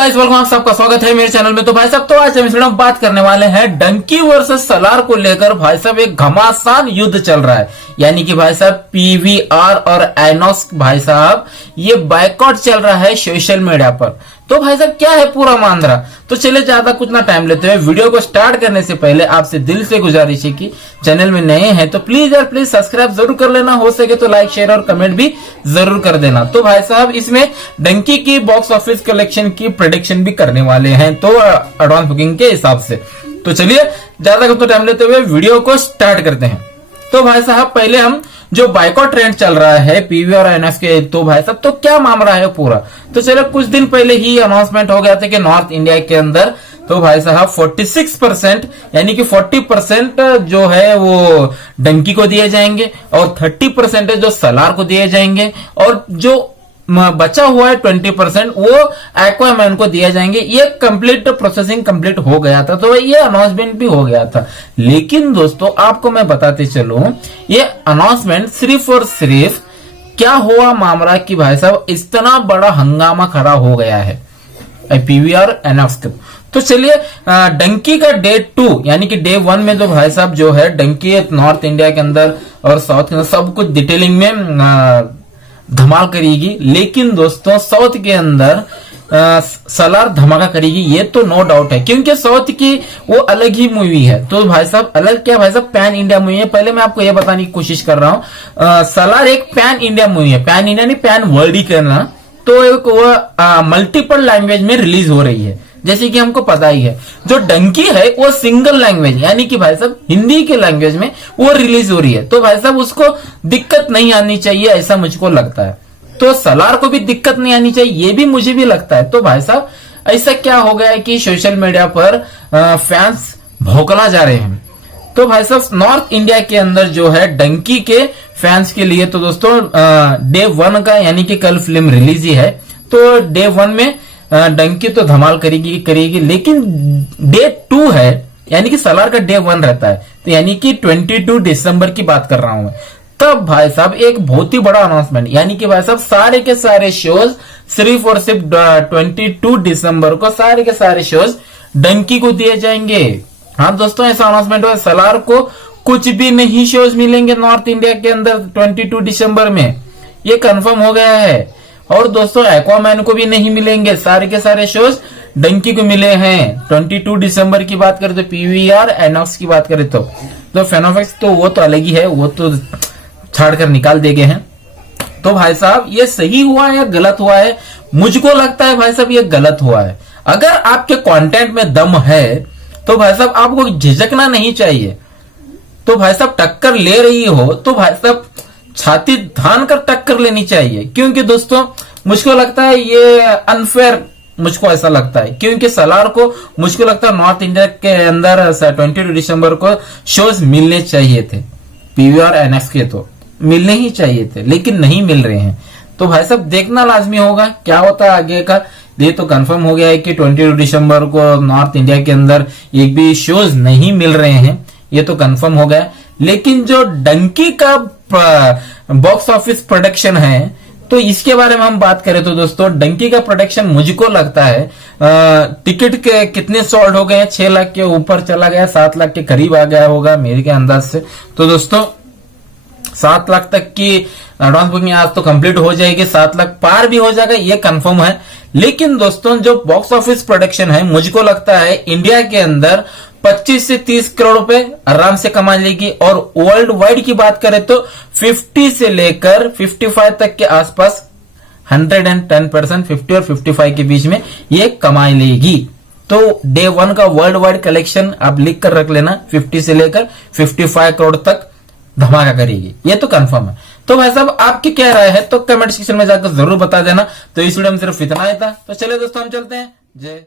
Guys welcome, आप सबका स्वागत है मेरे चैनल में। तो भाई साहब, तो आज हम इस वीडियो में बात करने वाले हैं डंकी वर्सेस सलार को लेकर। भाई साहब एक घमासान युद्ध चल रहा है, यानी कि भाई साहब पीवीआर और एनॉस भाई साहब ये बायकॉट चल रहा है सोशल मीडिया पर। तो भाई साहब क्या है पूरा मांजरा, तो चले ज्यादा कुछ ना टाइम लेते हुए वीडियो को स्टार्ट करने से पहले आपसे दिल से गुजारिश है कि चैनल में नए हैं तो प्लीज यार प्लीज सब्सक्राइब जरूर कर लेना, हो सके तो लाइक शेयर और कमेंट भी जरूर कर देना। तो भाई साहब इसमें डंकी की बॉक्स ऑफिस कलेक्शन की प्रेडिक्शन भी करने वाले हैं, तो एडवांस बुकिंग के हिसाब से। तो चलिए ज्यादा कुछ टाइम लेते हुए वीडियो को स्टार्ट करते हैं। तो भाई साहब पहले हम जो बाइकॉट ट्रेंड चल रहा है पीवी और एनएफ के, तो भाई साहब तो क्या मामला है पूरा। तो चलो कुछ दिन पहले ही अनाउंसमेंट हो गया था कि नॉर्थ इंडिया के अंदर तो भाई साहब 46% यानी कि 40% जो है वो डंकी को दिए जाएंगे और 30% जो सलार को दिए जाएंगे और जो बचा हुआ है 20% वो एक्वामैन को दिया जाएंगे। ये कंप्लीट प्रोसेसिंग कंप्लीट हो गया था, तो ये अनाउंसमेंट भी हो गया था। लेकिन दोस्तों आपको मैं बताते चलूं, ये अनाउंसमेंट सिर्फ और सिर्फ क्या हुआ मामला कि भाई साहब इतना बड़ा हंगामा खड़ा हो गया है पीवीआर एनएफ। तो चलिए डंकी का डे 2 यानी कि डे 1 में तो भाई साहब जो है डंकी नॉर्थ इंडिया के अंदर और साउथ के अंदर सब कुछ डिटेलिंग में धमाल करेगी। लेकिन दोस्तों साउथ के अंदर सलार धमाका करेगी, ये तो नो डाउट है, क्योंकि साउथ की वो अलग ही मूवी है। तो भाई साहब अलग क्या भाई साहब पैन इंडिया मूवी है। पहले मैं आपको ये बताने की कोशिश कर रहा हूँ, सलार एक पैन इंडिया मूवी है, पैन इंडिया नहीं पैन वर्ल्ड ही करना। तो एक वो मल्टीपल लैंग्वेज में रिलीज हो रही है, जैसे कि हमको पता ही है। जो डंकी है वो सिंगल लैंग्वेज यानी कि भाई साहब हिंदी के लैंग्वेज में वो रिलीज हो रही है। तो भाई साहब उसको दिक्कत नहीं आनी चाहिए ऐसा मुझको लगता है। तो सलार को भी दिक्कत नहीं आनी चाहिए, ये भी मुझे भी लगता है। तो भाई साहब ऐसा क्या हो गया है कि सोशल मीडिया पर फैंस भौंकला जा रहे हैं। तो भाई साहब नॉर्थ इंडिया के अंदर जो है डंकी के फैंस के लिए तो दोस्तों डे 1 का यानी कि कल फिल्म रिलीज ही है, तो डे 1 में डंकी तो धमाल करेगी। लेकिन डे 2 है यानी कि सलार का डे 1 रहता है, तो यानी कि 22 दिसंबर की बात कर रहा हूं मैं। तब भाई साहब एक बहुत ही बड़ा अनाउंसमेंट यानी कि भाई साहब सारे के सारे शोज सिर्फ और सिर्फ 22 दिसंबर को सारे के सारे शोज डंकी को दिए जाएंगे। हाँ दोस्तों ऐसा अनाउंसमेंट हुआ, सलार को कुछ भी नहीं शोज मिलेंगे नॉर्थ इंडिया के अंदर 22 दिसंबर में, ये कंफर्म हो गया है। और दोस्तों एक्वामैन को भी नहीं मिलेंगे, सारे के सारे शोज डंकी को मिले हैं। 22 दिसंबर की बात करें तो पीवीआर एनॉक्स की बात करें तो फेनोफेक्स तो वो तो अलग ही है, वो तो छाड़ कर निकाल दे गए हैं। तो भाई साहब ये सही हुआ है या गलत हुआ है, मुझको लगता है भाई साहब ये गलत हुआ है। अगर आपके कंटेंट में दम है तो भाई साहब आपको झिझकना नहीं चाहिए। तो भाई साहब टक्कर ले रही हो तो भाई साहब छाती धान कर टक्कर लेनी चाहिए, क्योंकि दोस्तों मुझको लगता है ये अनफेयर, मुझको ऐसा लगता है। क्योंकि सलार को मुझको लगता है नॉर्थ इंडिया के अंदर 22 दिसंबर को शोज मिलने चाहिए थे, पीवीआर एनएफ के तो मिलने ही चाहिए थे, लेकिन नहीं मिल रहे हैं। तो भाई साहब देखना लाजमी होगा क्या होता है आगे का। ये तो कंफर्म हो गया है कि 22 दिसंबर को नॉर्थ इंडिया के अंदर एक भी शोज नहीं मिल रहे हैं, ये तो कंफर्म हो गया। लेकिन जो डंकी का बॉक्स ऑफिस प्रोडक्शन है तो इसके बारे में हम बात करें तो दोस्तों डंकी का प्रोडक्शन मुझको लगता है टिकट के कितने सोल्ड हो गए, 6 लाख के ऊपर चला गया, 7 लाख के करीब आ गया होगा मेरे के अंदाज से। तो दोस्तों 7 लाख तक की एडवांस बुकिंग आज तो कंप्लीट हो जाएगी, 7 लाख पार भी हो जाएगा ये कंफर्म है। लेकिन दोस्तों जो बॉक्स ऑफिस प्रोडक्शन है मुझको लगता है इंडिया के अंदर 25 से 30 करोड़ रुपए आराम से कमा लेगी, और वर्ल्ड वाइड की बात करें तो 50 से लेकर 55 तक के आसपास 110%, 50 और 55 के बीच में ये कमा लेगी। तो डे 1 का वर्ल्ड वाइड कलेक्शन आप लिख कर रख लेना, 50 से लेकर 55 करोड़ तक धमाका करेगी, ये तो कंफर्म है। तो भाई साहब आपकी क्या राय है तो कमेंट सेक्शन में जाकर जरूर बता देना। तो इस वीडियो में सिर्फ इतना ही था, तो चलिए दोस्तों हम चलते हैं। जय